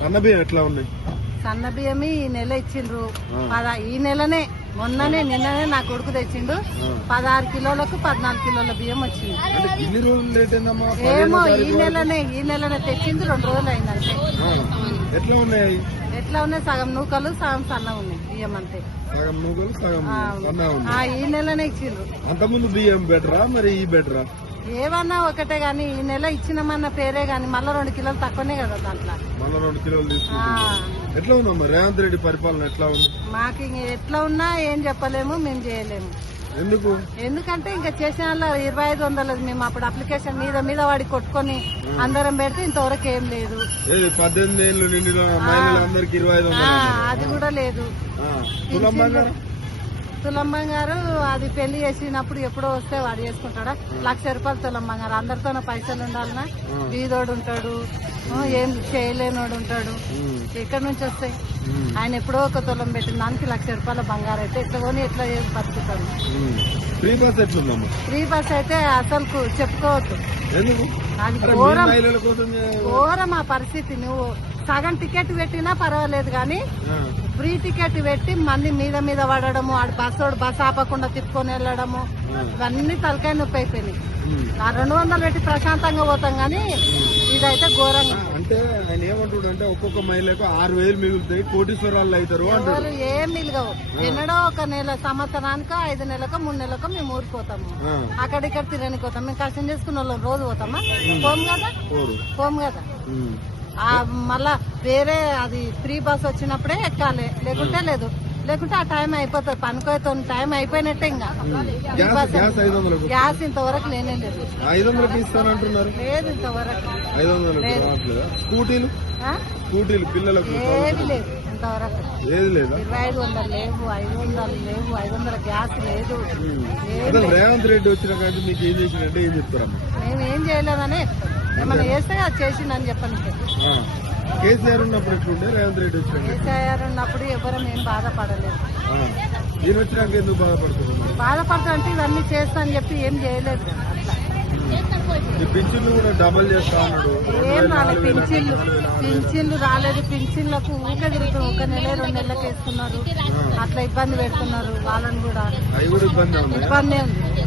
సన్న బియ్యం ఎట్లా ఉన్నాయి? సన్న బియ్యమి ఈ నెల ఇచ్చిండ్రు. ఈ నెలనే మొన్ననే నిన్ననే నా కొడుకు తెచ్చిండు. పదహారు కిలోలకు పద్నాలుగు కిలోల బియ్యం వచ్చింది. ఏమో ఈ నెలనే ఈ నెలనే తెచ్చింది రెండు రోజులు అయిందంటే. ఎట్లా ఉన్నాయి ఎట్లా ఉన్నాయి? సగం నూకలు సగం సన్న ఉన్నాయి బియ్యం అంతే. సగం నూకలు సగం ఈ నెలనే ఇచ్చిండ్రు. అంతకుముందు బియ్యం బెటరా మరి ఈ బెటరా? ఏమన్నా ఒకటే గాని ఈ నెల ఇచ్చినామన్న పేరే గాని మళ్ళా రెండు కిలోలు తక్కువనే కదా దాంట్లో. మళ్ళా రెండు కిలోలు ఎట్లా ఉందమ్మా రేవంత్ రెడ్డి పరిపాలన ఎట్లా ఉంది? మాకు ఎట్లా ఉన్నా ఏం చెప్పలేము మేము చేయలేము. ఎందుకు? ఎందుకంటే ఇంకా చేసిన వాళ్ళు ఇరవై ఐదు వందలది మేము అప్పుడు అప్లికేషన్ మీద మీద వాడి కొట్టుకొని అందరం పెడితే ఇంతవరకు ఏం లేదు. పద్దెనిమిది ఏళ్ళు వందలు అది కూడా లేదు. ఆ. తులం బంగారం తులం బంగారు అది పెళ్ళి చేసినప్పుడు ఎప్పుడో వస్తే వాడు చేసుకుంటాడా? లక్ష రూపాయలు తులం బంగారు అందరితోనే పైసలు ఉండాలన్నా బీదోడు ఉంటాడు. ఏం చేయలేనోడు ఉంటాడు. ఎక్కడి నుంచి వస్తాయి? ఆయన ఎప్పుడో ఒక తులం పెట్టిన దానికి లక్ష రూపాయల బంగారు అయితే ఎట్లా కొని ఎట్లా ఉమ్. ఫ్రీ బస్ ఎట్లుందమ్మా? ఫ్రీ బస్ అయితే అసలు చెప్పుకోవద్దు. ఎందుకు? అది ఘోరం. ఘోరం ఆ పరిస్థితి. నువ్వు సగం టికెట్ పెట్టినా పర్వాలేదు కానీ ఫ్రీ టికెట్ పెట్టి మంది మీద మీద పడడము ఆడు బస్సోడు బస్ ఆపకుండా తిప్పుకొని వెళ్ళడము ఇవన్నీ తలకాయ నొప్పి అయిపోయినాయి. ఆ రెండు వందలు పెట్టి ప్రశాంతంగా పోతాం కానీ ఇదైతే ఘోరంగా. అంటే ఆయన ఏమంటాడు అంటే ఒక్కొక్క మహిళకు ఆరు వేలు మిగులుతాయి కోటీశ్వరాలు అవుతారు అంటాడు ఎవరు ఏం మిలగవు ఎన్నడో ఒక నెల సంవత్సరానికి ఐదు నెలలకు మూడు నెలలకు మేము ఊరిపోతాము ఆ, అక్కడిక్కడ తిరగనికి పోతాం. మేము కష్టం చేసుకున్న వాళ్ళం రోజు పోతామా? పోము కదా? పోము కదా? మళ్ళా వేరే అది ఫ్రీ బస్ వచ్చినప్పుడే ఎక్కాలి. లేకుంటే లేదు. లేకుంటే ఆ టైం అయిపోతుంది. పనుకోతో టైం అయిపోయినట్టే ఇంకా. గ్యాస్ ఇంతవరకు లేనే లేదు. ఐదు వందలకి ఇస్తానంటున్నారు లేదు ఇంతవరకు. ఐదు వందలకు స్కూటీలు? పిల్లలకు ఏది లేదు ఇంతవరకు. ఏది లేదా? ఇరవై ఐదు వందలు లేవు ఐదు వందలు లేవు ఐదు వందల గ్యాస్ లేదు. రేవంత్ రెడ్డి వచ్చిన కానీ మీకు ఏం చేసినట్టే ఏం చెప్తారమ్మా? మేము ఏం చేయలేదనే చెప్తాం. ఏమన్నా చేస్తే అది చేసిందని చెప్పని ఆ. కేసీఆర్ ఉన్నప్పుడు ఎట్లుండే రేవంత్ రెడ్డి వచ్చినాక కేసీఆర్ ఉన్నప్పుడు ఎవరం బాధపడలేదు. ఈయన వచ్చినాక ఎందుకు బాధపడతా అంటే ఇవన్నీ చేస్తా అని చెప్పి ఏం చేయలేదు. పింఛన్లు కూడా డబల్ చేస్తా ఉన్నాడు ఏం రాలేదు పింఛన్లు. పింఛన్లు రాలేదు. పింఛన్లకు ఊకే తిరుగుతాం ఒక నెల రెండు నెలలకు వేస్తున్నారు అట్లా ఇబ్బంది పెడుతున్నారు వాళ్ళని కూడా. ఇబ్బంది ఉంది.